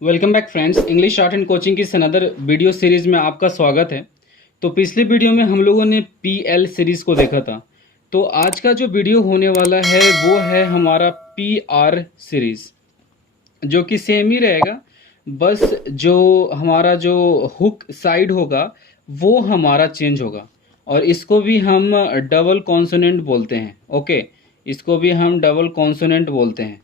Welcome back friends. English art and coaching की another video series में आपका स्वागत है। तो पिछली वीडियो में हम लोगों ने पीएल सीरीज़ को देखा था। तो आज का जो वीडियो होने वाला है वो है हमारा पीआर सीरीज़, जो कि सेम ही रहेगा। बस जो हमारा जो हुक साइड होगा वो हमारा चेंज होगा, और इसको भी हम डबल कॉन्सोनेंट बोलते हैं। ओके, इसको भी हम डबल कॉन्सोनेंट बोलते हैं।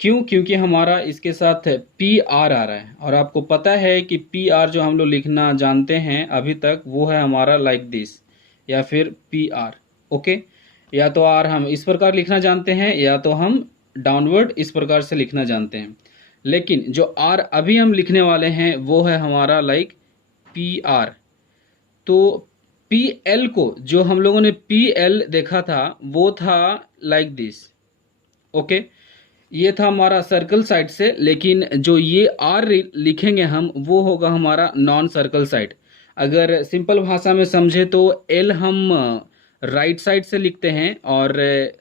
क्यों? क्योंकि हमारा इसके साथ पी आर आ रहा है, और आपको पता है कि पी आर जो हम लोग लिखना जानते हैं अभी तक वो है हमारा लाइक दिस या फिर पी आर। ओके, या तो आर हम इस प्रकार लिखना जानते हैं या तो हम डाउनवर्ड इस प्रकार से लिखना जानते हैं। लेकिन जो आर अभी हम लिखने वाले हैं वो है हमारा लाइक पी आर। तो पी एल को जो हम लोगों ने पी एल देखा था वो था लाइक दिस। ओके, ये था हमारा सर्कल साइड से, लेकिन जो ये आर लिखेंगे हम वो होगा हमारा नॉन सर्कल साइड। अगर सिंपल भाषा में समझे तो एल हम राइट साइड से लिखते हैं, और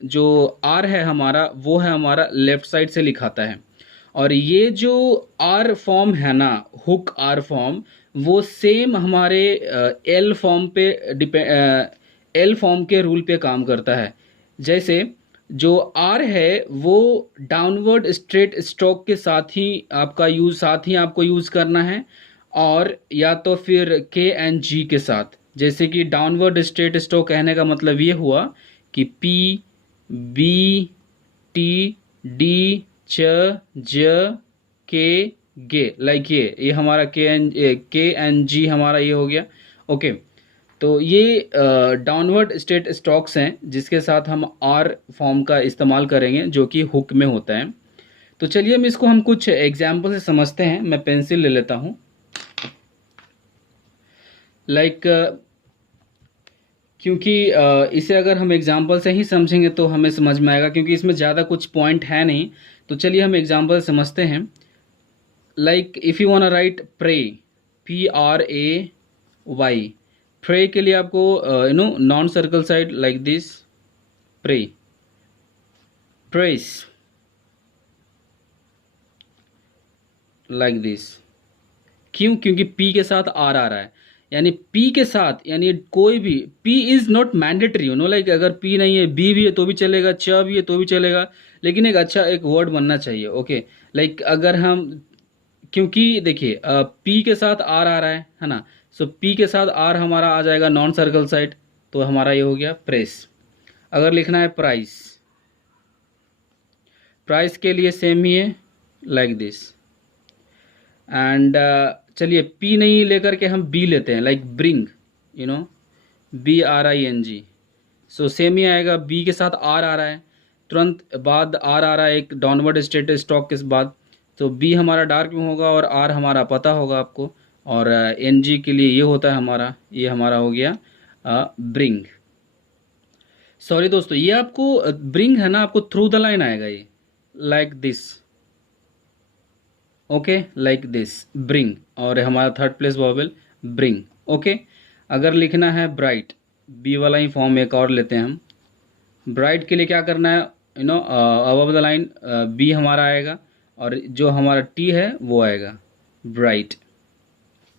जो आर है हमारा वो है हमारा लेफ्ट साइड से लिखाता है। और ये जो आर फॉर्म है ना, हुक आर फॉर्म, वो सेम हमारे एल फॉर्म पे एल फॉर्म के रूल पे काम करता है। जैसे जो आर है वो डाउनवर्ड स्ट्रेट स्ट्रोक के साथ ही आपको यूज करना है, और या तो फिर के एंड जी के साथ। जैसे कि डाउनवर्ड स्ट्रेट स्ट्रोक कहने का मतलब ये हुआ कि पी बी टी डी च ज के गे, लाइक ये हमारा के एन जी हमारा ये हो गया। ओके, तो ये डाउनवर्ड स्टेट स्ट्रोक्स हैं जिसके साथ हम आर फॉर्म का इस्तेमाल करेंगे, जो कि हुक में होता है। तो चलिए हम कुछ एग्जाम्पल से समझते हैं। मैं पेंसिल ले लेता हूँ। लाइक क्योंकि इसे अगर हम एग्जाम्पल से ही समझेंगे तो हमें समझ में आएगा, क्योंकि इसमें ज़्यादा कुछ पॉइंट है नहीं। तो चलिए हम एग्जाम्पल समझते हैं। Like if you want write pray, P R A Y, pray के लिए आपको non circle side like this, pray, press, like this. क्यों? क्योंकि पी के साथ आर आ रहा है, यानी पी के साथ, यानी कोई भी P is not mandatory, like अगर पी नहीं है बी भी है तो भी चलेगा, च भी है तो भी चलेगा, लेकिन एक अच्छा एक वर्ड बनना चाहिए। ओके, लाइक अगर हम, क्योंकि देखिए पी के साथ आर आ रहा है ना, सो पी के साथ आर हमारा आ जाएगा नॉन सर्कल साइड, तो हमारा ये हो गया प्रेस। अगर लिखना है प्राइस, प्राइस के लिए सेम ही है लाइक दिस। एंड चलिए पी नहीं लेकर के हम बी लेते हैं, like bring, B R I N G. So same ही आएगा, बी के साथ आर आ रहा है, तुरंत बाद आर आ रहा है एक डाउनवर्ड स्टेट स्ट्रोक के बाद। तो बी हमारा डार्क में होगा और आर हमारा पता होगा आपको, और एन जी के लिए ये होता है हमारा, ये हमारा हो गया ब्रिंग। सॉरी दोस्तों, ये आपको ब्रिंग है ना, आपको थ्रू द लाइन आएगा ये, like this. Okay, like this bring, और हमारा third place vowel bring. Okay, अगर लिखना है ब्राइट, बी वाला ही फॉर्म एक और लेते हैं हम। ब्राइट के लिए क्या करना है, अबव द लाइन बी हमारा आएगा, और जो हमारा टी है वो आएगा ब्राइट।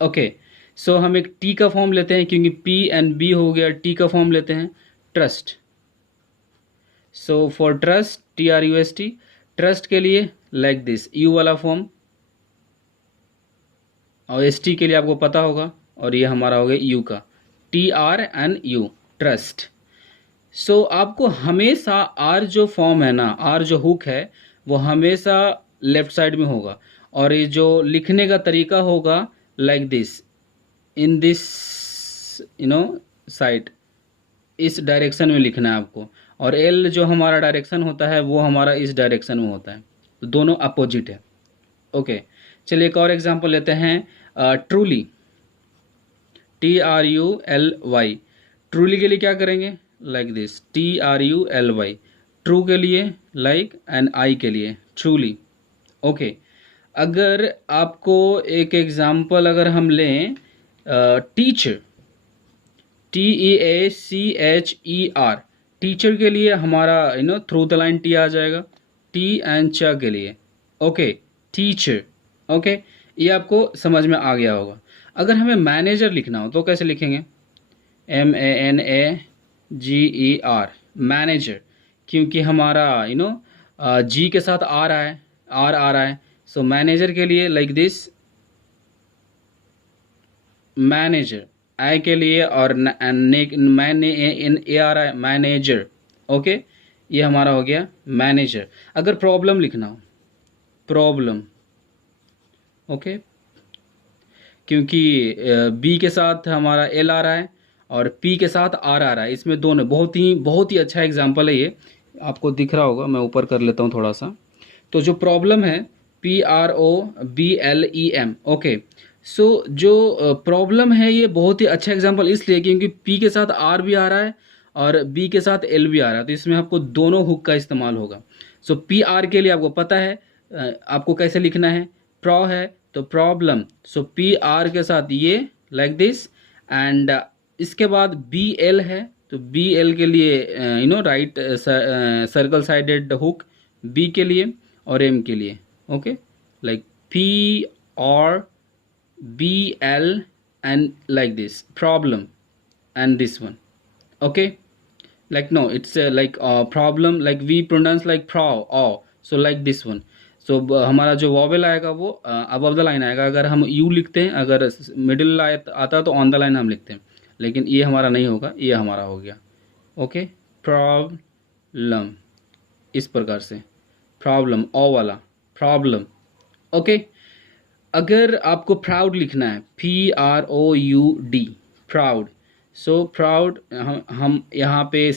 ओके, सो हम एक टी का फॉर्म लेते हैं, क्योंकि पी एंड बी हो गया, टी का फॉर्म लेते हैं trust. So for trust, T R U S T, trust के लिए लाइक दिस यू वाला फॉर्म, और एस टी के लिए आपको पता होगा, और ये हमारा हो गया यू का, T R N U, trust. So आपको हमेशा आर जो फॉर्म है ना, आर जो हुक है वो हमेशा लेफ्ट साइड में होगा, और ये जो लिखने का तरीका होगा like this, in this side, इस डायरेक्शन में लिखना है आपको। और एल जो हमारा डायरेक्शन होता है वो हमारा इस डायरेक्शन में होता है, तो दोनों अपोजिट है। ओके, चलिए एक और एग्जांपल लेते हैं। Truly, T R U L Y, truly के लिए क्या करेंगे, like this, T R U L Y, true के लिए लाइक, एंड आई के लिए ट्रूली। ओके, अगर आपको एक एग्जांपल अगर हम लें, teacher, T E A C H E R, teacher के लिए हमारा थ्रू द लाइन टी आ जाएगा, टी एंड च के लिए। Okay, teacher. ओके, ये आपको समझ में आ गया होगा। अगर हमें मैनेजर लिखना हो तो कैसे लिखेंगे? MANAGER, मैनेजर, क्योंकि हमारा जी के साथ आ रहा है, आर आ रहा है। सो मैनेजर के लिए लाइक दिस, मैनेजर आई के लिए, और मैंने इन ए आ रहा है, मैनेजर। ओके, ये हमारा हो गया मैनेजर। अगर प्रॉब्लम लिखना हो, प्रॉब्लम, ओके, क्योंकि बी के साथ हमारा एल आ रहा है और पी के साथ आर आ रहा है, इसमें दोनों बहुत ही अच्छा एग्जाम्पल है ये। आपको दिख रहा होगा, मैं ऊपर कर लेता हूँ थोड़ा सा। तो जो प्रॉब्लम है PROBLEM, ओके। सो जो प्रॉब्लम है ये बहुत ही अच्छा एग्जाम्पल इसलिए क्योंकि पी के साथ आर भी आ रहा है और बी के साथ एल भी आ रहा है, तो इसमें आपको दोनों हुक का इस्तेमाल होगा। सो पी आर के लिए आपको पता है आपको कैसे लिखना है, प्रो है तो प्रॉब्लम, सो पी आर के साथ ये लाइक दिस, एंड इसके बाद बी एल है तो बी एल के लिए right circle sided hook B के लिए और एम के लिए, okay, like PRBL and like this problem and this one, okay, like no it's like problem, like we pronounce like pro or, so like this one. so हमारा जो vowel आएगा वो above the line आएगा। अगर हम you लिखते हैं, अगर मिडिल आता तो ऑन द लाइन हम लिखते हैं, लेकिन ये हमारा नहीं होगा, ये हमारा हो गया, ओके, प्रॉब्लम, इस प्रकार से प्रॉब्लम, ओ वाला प्रॉब्लम, ओके। अगर आपको प्राउड लिखना है, PROUD, प्राउड, सो प्राउड हम यहाँ पे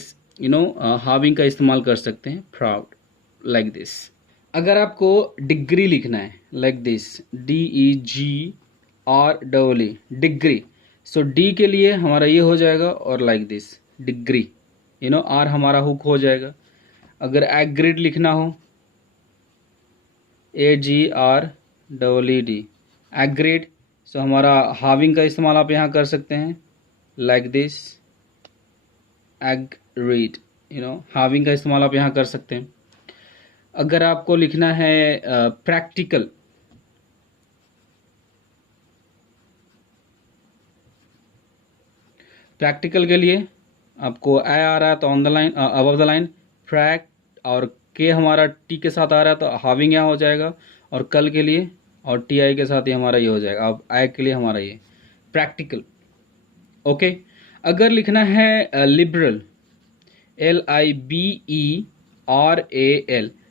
हाविंग का इस्तेमाल कर सकते हैं, प्राउड, लाइक दिस। अगर आपको डिग्री लिखना है, like this, DEGREE, degree, so D के लिए हमारा ये हो जाएगा और लाइक दिस डिग्री, आर हमारा हुक हो जाएगा। अगर एग्रीड लिखना हो, AGREED, एग्रीड, सो हमारा हाविंग का इस्तेमाल आप यहाँ कर सकते हैं, लाइक दिस एग्रीड, हाविंग का इस्तेमाल आप यहाँ कर सकते हैं। अगर आपको लिखना है प्रैक्टिकल, प्रैक्टिकल के लिए आपको आई आ रहा है तो on the line, above the line, प्रैक्ट, और के हमारा टी के साथ आ रहा है तो हाविंग यहाँ हो जाएगा, और कल के लिए और टी आई के साथ ही हमारा ये हो जाएगा, अब आई के लिए हमारा ये प्रैक्टिकल, ओके। अगर लिखना है liberal, LIBERAL,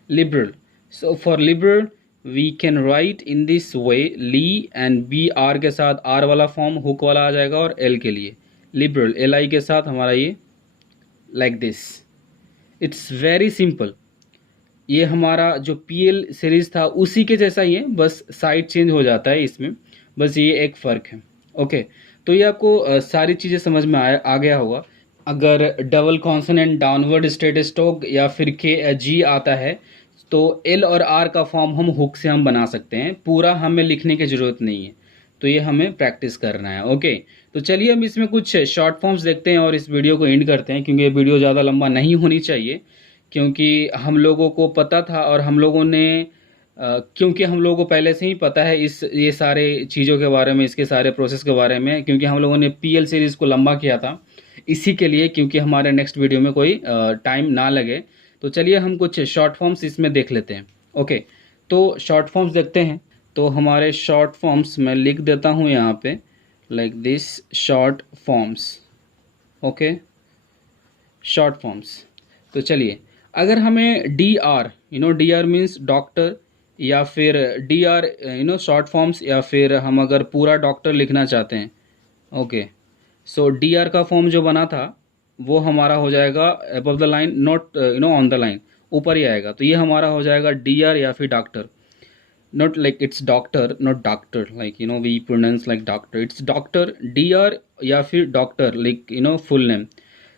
liberal, so for liberal we can write in this way, li and BR के साथ आर वाला फॉर्म हुक वाला आ जाएगा, और एल के लिए लिबरल, LI के साथ हमारा ये like this. It's very simple. ये हमारा जो PL सीरीज था उसी के जैसा ही है, बस साइड चेंज हो जाता है इसमें, बस ये एक फ़र्क है, ओके। तो ये आपको सारी चीज़ें समझ में आ गया होगा। अगर double consonant downward straight stroke या फिर G आता है तो L और R का फॉर्म हम हुक से हम बना सकते हैं, पूरा हमें लिखने की ज़रूरत नहीं है, तो ये हमें प्रैक्टिस करना है, ओके। तो चलिए हम इसमें कुछ शॉर्ट फॉर्म्स देखते हैं और इस वीडियो को एंड करते हैं, क्योंकि ये वीडियो ज़्यादा लंबा नहीं होनी चाहिए, क्योंकि हम लोगों को पता था और हम लोगों ने क्योंकि हम लोगों को पहले से ही पता है ये सारे चीज़ों के बारे में, इसके सारे प्रोसेस के बारे में, क्योंकि हम लोगों ने PL सीरीज़ को लंबा किया था इसी के लिए, क्योंकि हमारे नेक्स्ट वीडियो में कोई टाइम ना लगे। तो चलिए हम कुछ शॉर्ट फॉर्म्स इसमें देख लेते हैं, ओके। तो शॉर्ट फॉर्म्स देखते हैं। तो हमारे शॉर्ट फॉर्म्स मैं लिख देता हूँ यहाँ पे, like this short forms, okay, short forms. तो चलिए, अगर हमें DR, DR मीन्स डॉक्टर, या फिर DR शॉर्ट फॉर्म्स, या फिर हम अगर पूरा डॉक्टर लिखना चाहते हैं, ओके, सो DR का फॉर्म जो बना था वो हमारा हो जाएगा above the line, not on the line, ऊपर ही आएगा, तो ये हमारा हो जाएगा DR या फिर doctor, not like it's doctor, not doctor, like we pronounce like doctor, it's doctor, DR या फिर doctor, like full name।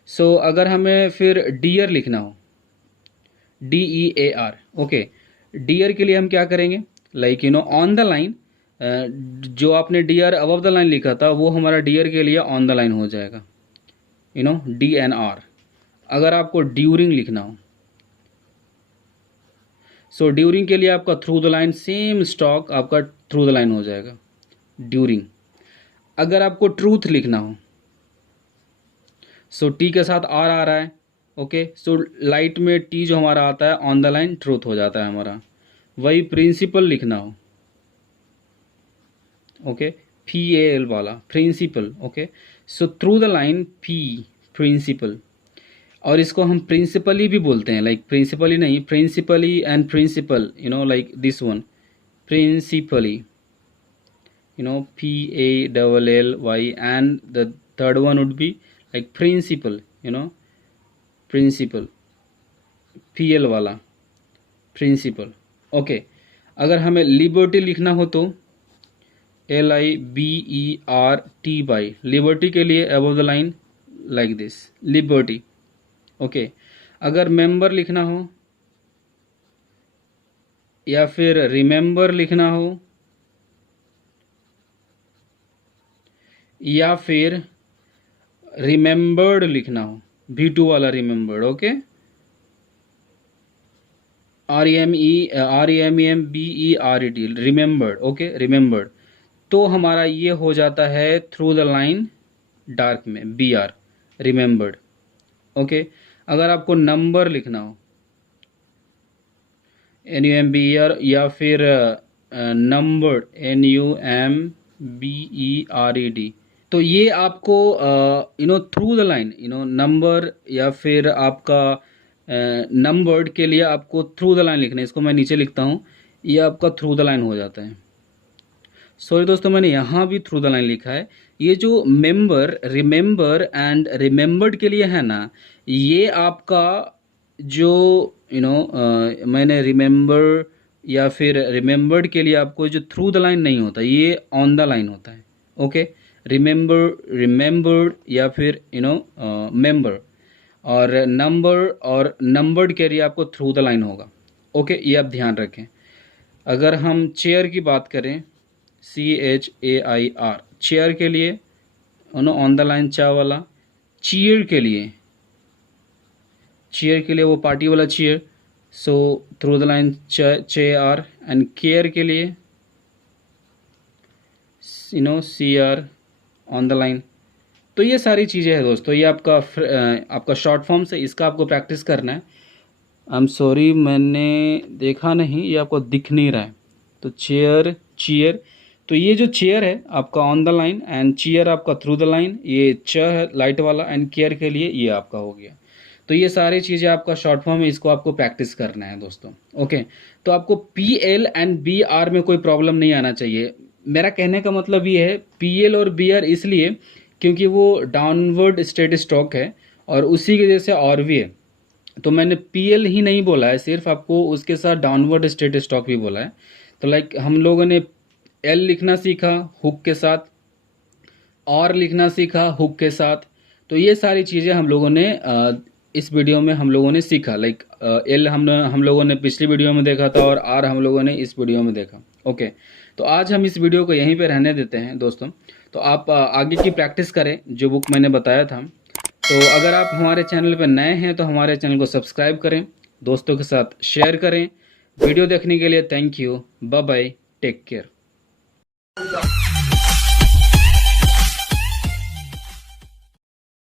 so अगर हमें फिर डियर लिखना हो, DEAR, ओके, डियर के लिए हम क्या करेंगे, लाइक ऑन द लाइन, जो आपने डियर अबव द लाइन लिखा था वो हमारा डियर के लिए ऑन द लाइन हो जाएगा, DNR। अगर आपको ड्यूरिंग लिखना हो, सो ड्यूरिंग के लिए आपका through the line same stock आपका थ्रू द लाइन हो जाएगा ड्यूरिंग। अगर आपको ट्रूथ लिखना हो, सो टी के साथ आर आ रहा है, ओके, सो लाइट में टी जो हमारा आता है ऑन द लाइन ट्रूथ हो जाता है हमारा। वही प्रिंसिपल लिखना हो, ओके, पी ए एल वाला principal, okay, so through the line P principal. और इसको हम प्रिंसिपली भी बोलते हैं, लाइक प्रिंसिपली नहीं, principally and principal, you know, like this one principally, you know, PALLY, and the third one would be like principal, you know, principal, PL वाला principal, okay। अगर हमें लिबर्टी लिखना हो तो LIBERTY, लिबर्टी के लिए above the line like this liberty, okay. अगर member लिखना हो या फिर रिमेंबर लिखना हो या फिर रिमेंबर्ड लिखना हो, V2 वाला remembered, okay, REMEMBERED remembered, okay, remembered, तो हमारा ये हो जाता है थ्रू द लाइन डार्क में BR रिमेंबर्ड, ओके। अगर आपको नंबर लिखना हो NUMBER या फिर नंबर्ड NUMBERED, तो ये आपको you know through the line, you know, number या फिर आपका नंबर्ड के लिए आपको थ्रू द लाइन लिखना है। इसको मैं नीचे लिखता हूँ, ये आपका थ्रू द लाइन हो जाता है। सॉरी दोस्तों, मैंने यहाँ भी थ्रू द लाइन लिखा है। ये जो मेंबर, रिमेंबर एंड रिमेंबर्ड के लिए है ना, ये आपका जो यू नो मैंने रिमेंबर या फिर रिमेंबर्ड के लिए आपको जो थ्रू द लाइन नहीं होता, ये ऑन द लाइन होता है, ओके। रिमेंबर्ड या फिर यू नो मेंबर, और नंबर और नंबर्ड के लिए आपको थ्रू द लाइन होगा, ओके, ये आप ध्यान रखें। अगर हम चेयर की बात करें CHAIR, चेयर के लिए you know on the line चा वाला, चीयर के लिए वो पार्टी वाला chair, so through the line CHAIR, and care के लिए you know CR on the line. तो ये सारी चीज़ें हैं दोस्तों, ये आपका शॉर्ट फॉर्म से, इसका आपको प्रैक्टिस करना है। आई एम सॉरी, मैंने देखा नहीं, ये आपको दिख नहीं रहा है। तो चेयर, तो ये जो चेयर है आपका on the line and chair आपका थ्रू द लाइन, ये च है लाइट वाला, एंड केयर के लिए ये आपका हो गया। तो ये सारी चीज़ें आपका शॉर्ट फॉर्म है, इसको आपको प्रैक्टिस करना है दोस्तों, ओके। तो आपको PL एंड BR में कोई प्रॉब्लम नहीं आना चाहिए। मेरा कहने का मतलब ये है, PL और BR इसलिए क्योंकि वो डाउनवर्ड स्टेट स्टॉक है और उसी की वजह से और भी है। तो मैंने PL ही नहीं बोला है, सिर्फ आपको उसके साथ डाउनवर्ड स्टेट स्टॉक भी बोला है। तो लाइक हम लोगों ने L लिखना सीखा हुक के साथ, और लिखना सीखा हुक के साथ। तो ये सारी चीज़ें हम लोगों ने इस वीडियो में हम लोगों ने सीखा। लाइक L हम लोगों ने पिछली वीडियो में देखा था और R हम लोगों ने इस वीडियो में देखा, ओके। तो आज हम इस वीडियो को यहीं पे रहने देते हैं दोस्तों। तो आप आगे की प्रैक्टिस करें जो बुक मैंने बताया था। तो अगर आप हमारे चैनल पर नए हैं तो हमारे चैनल को सब्सक्राइब करें, दोस्तों के साथ शेयर करें। वीडियो देखने के लिए thank you, bye bye, take care.